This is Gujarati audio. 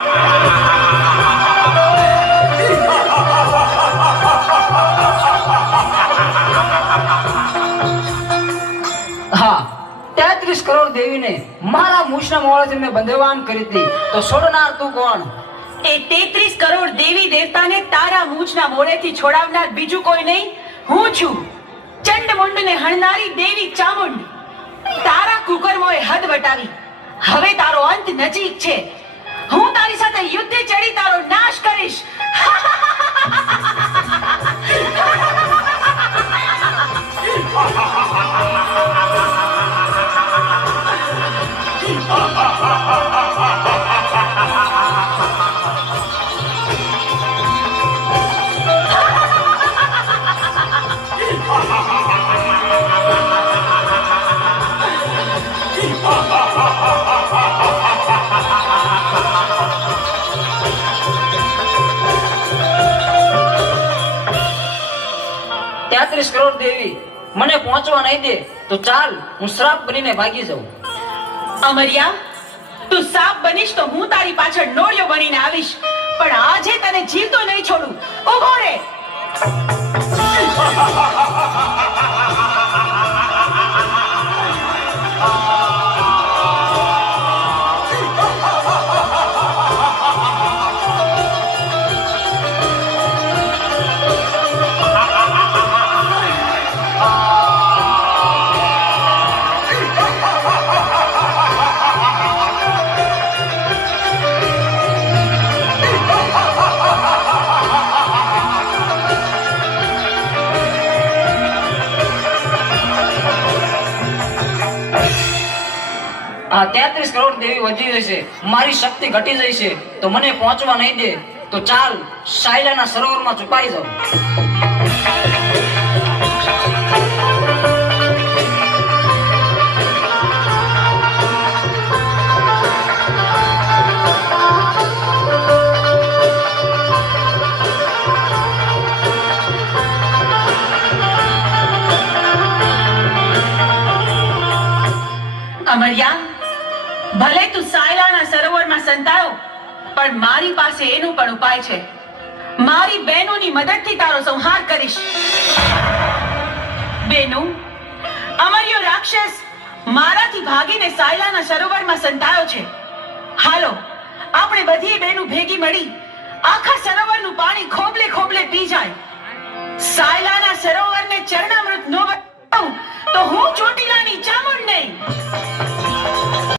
હા, 33 કરોડ દેવીને મારા મૂછના મોળાથી મેં બંધવાન કરી હતી, તો છોડનાર તું કોણ? એ 33 કરોડ દેવી દેવતાને તારા મૂછના મોઢેથી છોડાવનાર બીજું કોઈ નહીં, હું છું. ચંડમુંડને હણનારી દેવી ચામુંડ. તારા કુકર્મોએ હદ વટાવી. હવે તારો અંત નજીક છે. હું તારી સાથે યુદ્ધે ચડી તારો નાશ કરીશ. કરોડ દેવી મને પહોંચવા નહીં દે તો ચાલ, હું શ્રાપ બનીને ભાગી જાઉં. અમરિયા, તું સાપ બનીશ તો હું તારી પાછળ નોળિયો બનીને આવીશ, પણ આજે તને જીવતો નહીં છોડું. ઊભો રહે. આ 33 કરોડ દેવી વધી જશે, મારી શક્તિ ઘટી જશે, તો મને પહોંચવા નહીં દે તો ચાલ, સાયલાના સરોવરમાં છુપાઈ જાઉં. અમરિયા, ભલે તું સાયલાના સરોવરમાં સંતાયો, પણ મારી પાસે એનો પણ ઉપાય છે. મારી બહેનોની મદદથી તારો સંહાર કરીશ. બેનો, અમરિયો રાક્ષસ મારાથી ભાગીને સાયલાના સરોવરમાં સંતાયો છે. હાલો, આપણે બધી બહેનો ભેગી મળી આખા સરોવરનું પાણી ખોબલે ખોબલે પી જાય. સાયલાના સરોવરને ચરણામૃત ન બનાવું તો હું ચોટીલાની ચામુંડ નહીં.